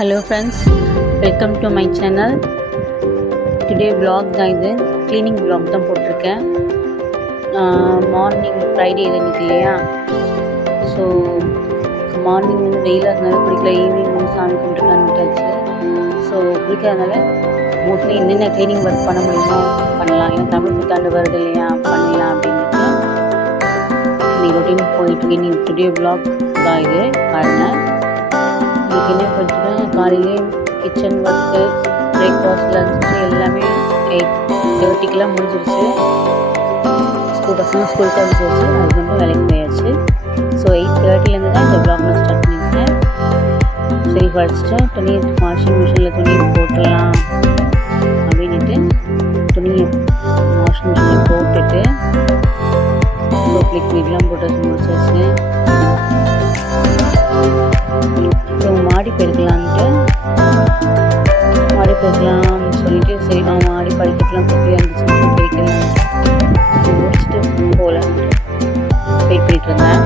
Hello friends, welcome to my channel. Today vlog தான் இது cleaning vlog தான் போட்டிருக்கேன். மார்னிங் ஃப்ரைடே இன்னைக்கு இல்லையா, ஸோ மார்னிங் வந்து வெயிலாக இருந்தாலும் பிடிக்கல, ஈவினிங் வந்து சாமி கும்பிட்டுலாம் விட்டாச்சு. ஸோ பிடிக்காதனால மோஸ்ட்லி என்னென்ன க்ளீனிங் ஒர்க் பண்ண முடியுமோ பண்ணலாம், ஏன்னா தமிழ் புத்தாண்டு வருது இல்லையா, பண்ணலாம் அப்படின்ட்டு நீ ரொட்டீன் போயிட்டுருக்கு. நீ டுடே vlog தான் இது பாருங்கள். இன்றைக்கி என்ன பண்ணிட்டுன்னா, காலையிலே கிச்சன் ஒர்க்கு, பிரேக்ஃபாஸ்ட், லஞ்சு எல்லாமே 8:30 முடிஞ்சிருச்சு. பசங்க ஸ்கூலுக்கு அனுப்பிச்சாச்சு, ஹஸ்பண்டும் வேலைக்கு போயாச்சு. ஸோ 8:30 தான் இந்த vlog நான் ஸ்டார்ட் பண்ணியிருக்கேன். சரி படிச்சுட்டு துணி வாஷிங் மிஷினில் துணி போட்டுடலாம் அப்படின்ட்டு துணியை வாஷிங் மிஷினில் போட்டுட்டு சோப் லிக்விட்லாம் போட்டு முடிச்சாச்சு. அப்புறம் மாடி பெருக்கலான்ட்டு சொல்லிட்டு சரி மாடி படிக்கட்டுலாம் குட்டியாக இருந்துச்சு, பெருக்கலான்ட்டு முடிச்சுட்டு போகலான்ட்டு வெயிட் பண்ணிட்டு இருந்தேன்.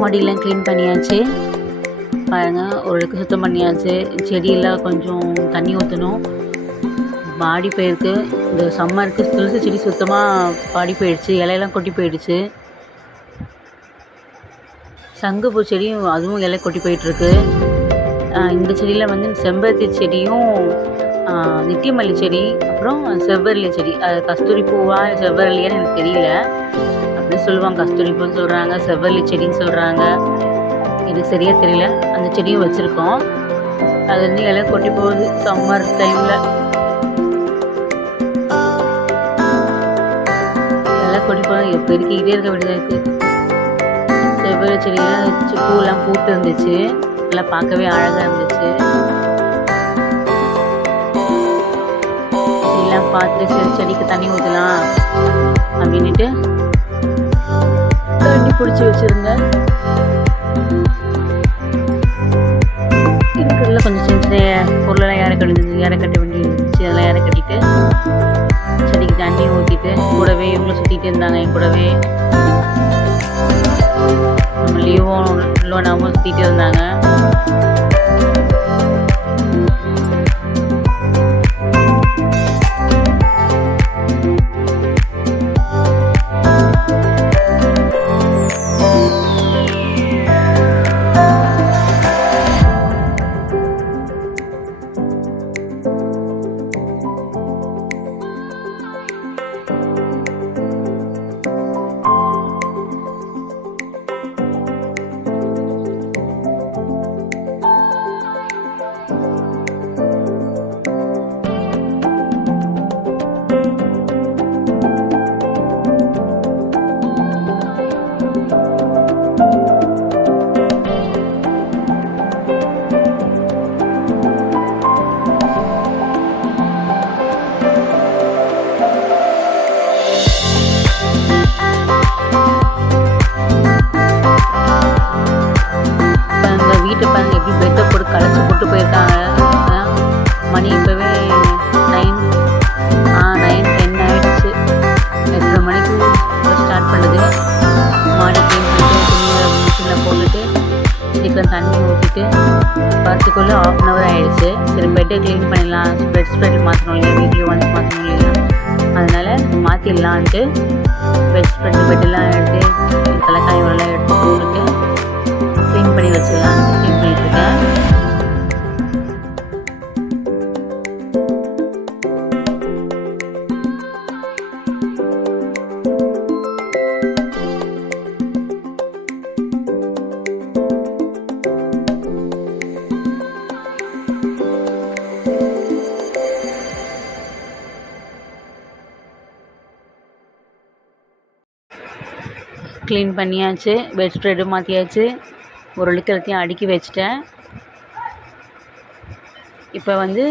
மாடியெல்லாம் க்ளீன் பண்ணியாச்சு பாருங்கள், ஓரளவுக்கு சுத்தம் பண்ணியாச்சு. செடியெல்லாம் கொஞ்சம் தண்ணி ஊற்றணும். பாடி போயிருக்கு, இந்த சம்மருக்கு துளசி செடி சுத்தமாக பாடி போயிடுச்சு, இலையெல்லாம் கொட்டி போயிடுச்சு. சங்குப்பூ செடியும் அதுவும் இலை கொட்டி போயிட்டுருக்கு. இந்த செடியில் வந்து செம்பருத்தி செடியும் நித்தியமல்லி செடி, அப்புறம் செவ்வரளி செடி, அது கஸ்தூரி பூவா செவ்வரளியான்னு எனக்கு தெரியல. அப்படின்னு சொல்லுவாங்க, கஸ்தூரி பூன்னு சொல்கிறாங்க, செவ்வரளி செடின்னு சொல்கிறாங்க, எனக்கு சரியாக தெரியல. அந்த செடியும் வச்சுருக்கோம். அது வந்து எல்லாம் கொட்டி போகுது சம்மர் டைமில். எல்லாம் கொட்டி போகுது, பெருக்கிக்கிட்டே இருக்க வேண்டியதாக இருக்குது. செவ்வரளி செடியெல்லாம் பூவெல்லாம் பூட்டு இருந்துச்சு, நல்லா பார்க்கவே அழகாக இருந்துச்சு. எல்லாம் பார்த்துட்டு சரி செடிக்கு தண்ணி ஊற்றலாம் அப்படின்ட்டு தண்ணி பிடிச்சி வச்சுருந்தேன். இருக்கிறதுல கொஞ்சம் சின்ன சின்ன பொருளெல்லாம் ஏற கட்ட வேண்டி இருந்துச்சு, அதெல்லாம் ஏற கட்டிட்டு செடிக்கு தண்ணி ஊற்றிட்டு கூடவே இவங்களும் சுற்றிட்டு இருந்தாங்க. என் கூடவே நம்ம லீவும் லோனாவும் சுற்றிட்டு இருந்தாங்க. வரத்துக்குள்ளே 1/2 hour ஆகிடுச்சு. சரி பெட்டை க்ளீன் பண்ணிடலாம், பெட் ஸ்ப்ரெட் மாற்றணும் இல்லையா, வீக்லி ஒன்ஸ் மாற்றணும் இல்லையா, அதனால் மாற்றிடலான்ட்டு பெட்டெல்லாம் எடுத்து தலைக்காயெல்லாம் எடுத்து போட்டுட்டு க்ளீன் பண்ணி வச்சிடலான்ட்டு க்ளீன் பண்ணிட்டுருக்கேன். க்ளீன் பண்ணியாச்சு, பெட் ஸ்ப்ரெட்டு மாற்றியாச்சு, ஓரளவுக்கு எல்லாத்தையும் அடுக்கி வச்சுட்டேன். இப்போ வந்து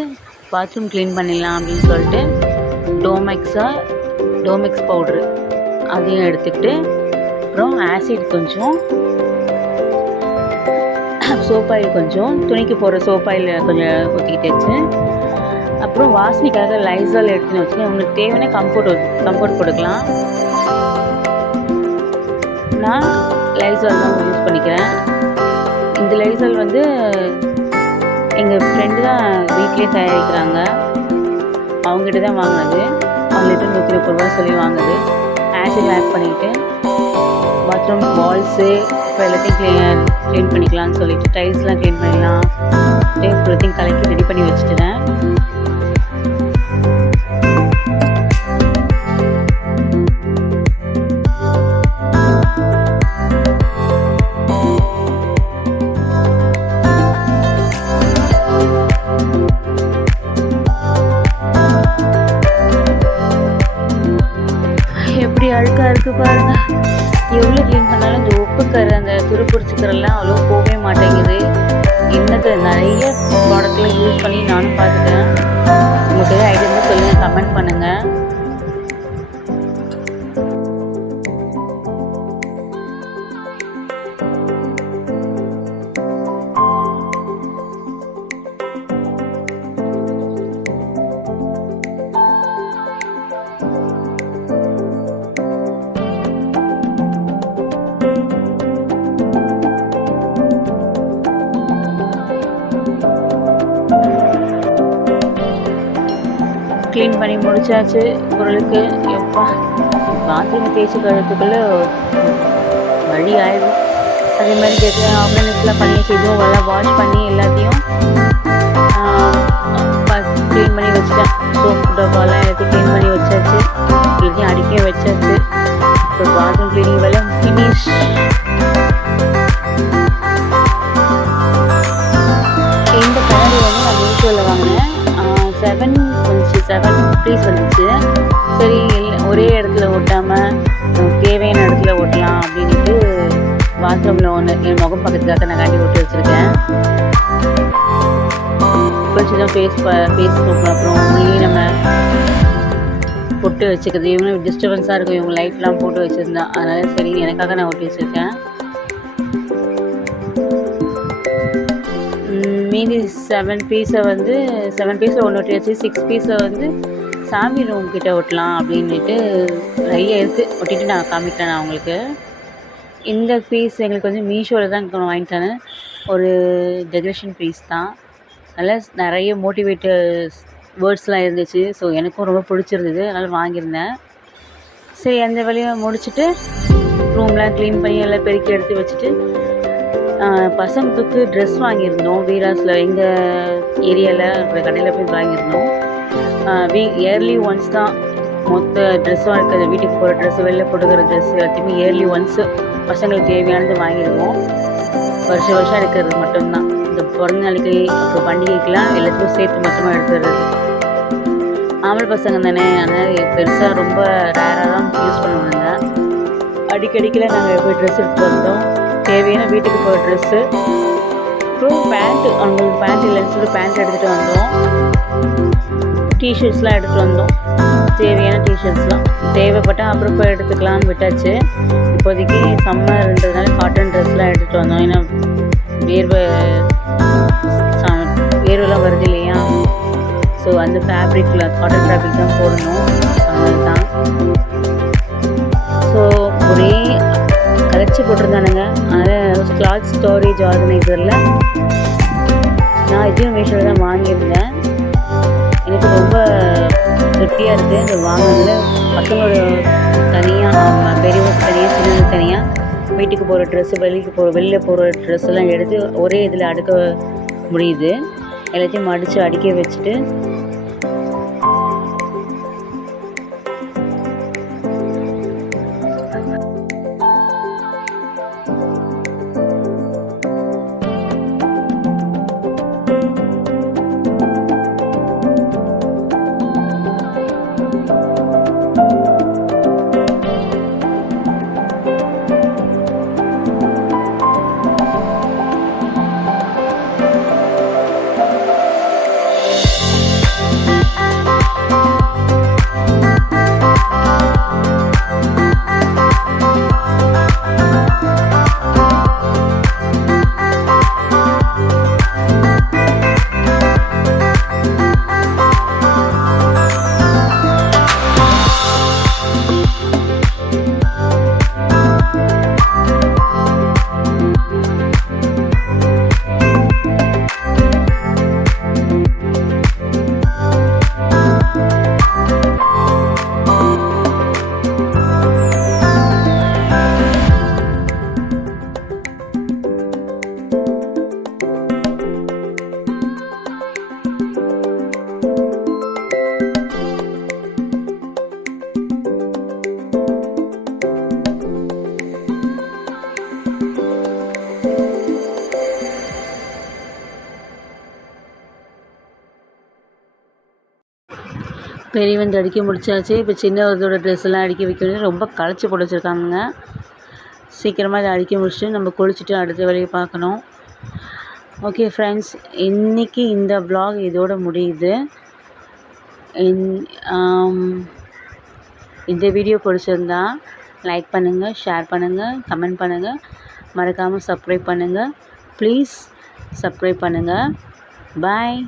பாத்ரூம் க்ளீன் பண்ணிடலாம் அப்படின்னு சொல்லிட்டு டோமெக்ஸ் பவுட்ரு அதையும் எடுத்துக்கிட்டு, அப்புறம் ஆசிட் கொஞ்சம், சோப்பாயில் கொஞ்சம், துணிக்கு போடுற சோப்பாயில் கொஞ்சம் ஊற்றிக்கிட்டு, அப்புறம் வாசனைக்காக லைசால் எடுத்துன்னு வச்சுக்கேன். உங்களுக்கு தேவையான கம்ஃபர்ட் கொடுக்கலாம். நான் லைசால் தான் யூஸ் பண்ணிக்கிறேன். இந்த லைசால் வந்து எங்கள் ஃப்ரெண்டு தான் வீட்லேயே தயாரிக்கிறாங்க, அவங்ககிட்ட தான் வாங்கினது. 1 லிட்டர் 130 ரூபா சொல்லி வாங்குது. ஆசிட் ஆட் பண்ணிக்கிட்டு பாத்ரூம் வால்ஸு இப்போ எல்லாத்தையும் க்ளீன் பண்ணிக்கலாம்னு சொல்லிவிட்டு டைல்ஸ்லாம் க்ளீன் பண்ணிடலாம், எல்லாத்தையும் கலக்கி ரெடி பண்ணி வச்சுட்டேன். எப்படி அழுக்காக இருக்குது பாருங்கள். எவ்வளோ க்ளீன் பண்ணாலும் இந்த உப்புக்கரை அந்த துருப்பிடிச்சிக்கரெல்லாம் அவ்வளோ போகவே மாட்டேங்குது. என்னது நிறைய ப்ராடக்ட்லாம் யூஸ் பண்ணி நானும் பார்த்துட்டேன். உங்களுக்கு எதாவது ஐடியா இருந்தால் சொல்லுங்கள், கமெண்ட் பண்ணுங்கள். க்ளீன் பண்ணி முடிச்சாச்சு ஓரளவுக்கு. எப்பா பாத்ரூம் தேய்ச்சி கழுத்துக்குள்ளே வழி ஆயிடும். அதே மாதிரி ஆர்கனைஸ்லாம் பண்ணி இதுவும் எல்லாம் வாஷ் பண்ணி எல்லாத்தையும் க்ளீன் பண்ணி வச்சுட்டேன். சோப்பு டப்பாலாம் எல்லாத்தையும் க்ளீன் பண்ணி வச்சாச்சு, எல்லாத்தையும் அடுக்கி வச்சாச்சு. ஸோ பாத்ரூம் க்ளீனிங் வேலை ஃபினிஷ். இந்த கண்ணாடி வந்து நான் மீஷோவில் வாங்கினேன். 7 பீஸ் வந்துச்சு. சரி ஒரே இடத்துல ஒட்டாமல் தேவையான இடத்துல ஒட்டலாம் அப்படின்ட்டு பாத்ரூமில் ஒன்று என் முகம் பக்கத்துக்காக நான் காட்டி ஒட்டி வச்சுருக்கேன். கொஞ்சம் தான் ஃபேஸ்புக் அப்புறம் மொழி நம்ம பொட்டு வச்சுக்கிறது இவங்களும் டிஸ்டர்பன்ஸாக இருக்கும், இவங்க லைட்லாம் போட்டு வச்சுருந்தா, அதனால் சரி எனக்காக நான் ஒட்டி வச்சுருக்கேன். மீதி 7 பீஸை வந்து 7 பீஸில் ஒன்று ஒட்டி வச்சு 6 பீஸை வந்து சாமி ரூம் கிட்டே ஒட்டலாம் அப்படின்ட்டு நிறைய இருக்குது. ஒட்டிட்டு நான் காமிக்கிறேன் நான் உங்களுக்கு. இந்த பீஸ் எங்களுக்கு வந்து மீஷோவில் தான் வாங்கிட்டேன். ஒரு டெக்கரேஷன் பீஸ் தான். அதில் நிறைய மோட்டிவேட்டட் வேர்ட்ஸ்லாம் இருந்துச்சு. ஸோ எனக்கும் ரொம்ப பிடிச்சிருந்தது, அதனால் வாங்கியிருந்தேன். சரி அந்த வேலையை முடிச்சுட்டு ரூம்லாம் க்ளீன் பண்ணி எல்லாம் பெருக்கி எடுத்து வச்சுட்டு பசங்களுக்கு ட்ரெஸ் வாங்கியிருந்தோம். வீராஸில் எங்கள் ஏரியாவில் இருக்கிற கடையில் போய் வாங்கியிருந்தோம். இயர்லி ஒன்ஸ் தான் மொத்த ட்ரெஸ்ஸும் இருக்கிறது, வீட்டுக்கு போகிற ட்ரெஸ்ஸு, வெளில போட்டுக்கிற ட்ரெஸ்ஸு எல்லாத்தையுமே இயர்லி ஒன்ஸு பசங்களுக்கு தேவையானது வாங்கிடுவோம். வருஷம் எடுக்கிறது மட்டும்தான். இந்த பிறந்த நாளைக்கு அப்புறம் பண்டிகைக்கெலாம் எல்லாத்துக்கும் சேர்த்து மொத்தமாக எடுத்துடுறது. ஆம்பளை பசங்க தானே, அதனால் பெருசாக ரொம்ப ரேராக தான் யூஸ் பண்ணுவாங்க. அடிக்கடிக்கெலாம் நாங்கள் போய் ட்ரெஸ் எடுத்துகிட்டு வந்தோம். தேவையான வீட்டுக்கு போகிற ட்ரெஸ்ஸு, அப்புறம் பேண்ட்டு, அவங்களுக்கு பேண்ட் இல்லைன்னு சொல்லி பேண்ட் எடுத்துகிட்டு வந்தோம். டிஷர்ட்ஸ்லாம் எடுத்துகிட்டு வந்தோம். தேவையான டிஷர்ட்ஸ்லாம் தேவைப்பட்டால் அப்புறம் போய் எடுத்துக்கலான்னு விட்டாச்சு. இப்போதைக்கு சம்மர்ன்றதுனால காட்டன் ட்ரெஸ்லாம் எடுத்துகிட்டு வந்தோம். ஏன்னா வேர்வெல்லாம் வருது இல்லையா, ஸோ அந்த ஃபேப்ரிக்கில் காட்டன் ஃபேப்ரிக் தான் போடணும், அதனால தான். ஸோ ஒரே கலைச்சி போட்டிருந்தானுங்க. அதனால் கிளாத் ஸ்டோரேஜ் ஆர்கனைசரில் இதையும் மீஷோவில் தான் வாங்கியிருந்தேன். எனக்கு ரொம்ப திருப்தியாக இருக்குது இதை வாங்கினதில். பசங்களோட தனியாக, பெரியவங்க தனியாக, சின்னவங்க தனியாக, வீட்டுக்கு போகிற ட்ரெஸ்ஸு, வெளியில் போகிற ட்ரெஸ்ஸெல்லாம் எடுத்து ஒரே இதில் அடுக்க முடியுது. எல்லாத்தையும் மடித்து அடுக்கி வச்சுட்டு பெரியவங்க அடுக்கி முடிச்சாச்சு. இப்போ சின்னவரோட ட்ரெஸ்ஸெல்லாம் அடுக்கி வைக்கிறது ரொம்ப களைச்சி போட்டு வச்சுருக்காங்க. சீக்கிரமாக இதை அடுக்கி முடிச்சுட்டு நம்ம குளிச்சுட்டு அடுத்த வேலையை பார்க்கணும். ஓகே ஃப்ரெண்ட்ஸ், இன்றைக்கி இந்த வ்ளாக் இதோட முடியுது. இந்த வீடியோ பிடிச்சிருந்தா லைக் பண்ணுங்கள், ஷேர் பண்ணுங்கள், கமெண்ட் பண்ணுங்கள், மறக்காமல் சப்ஸ்கிரைப் பண்ணுங்கள். ப்ளீஸ் சப்ஸ்கிரைப் பண்ணுங்கள். பாய்.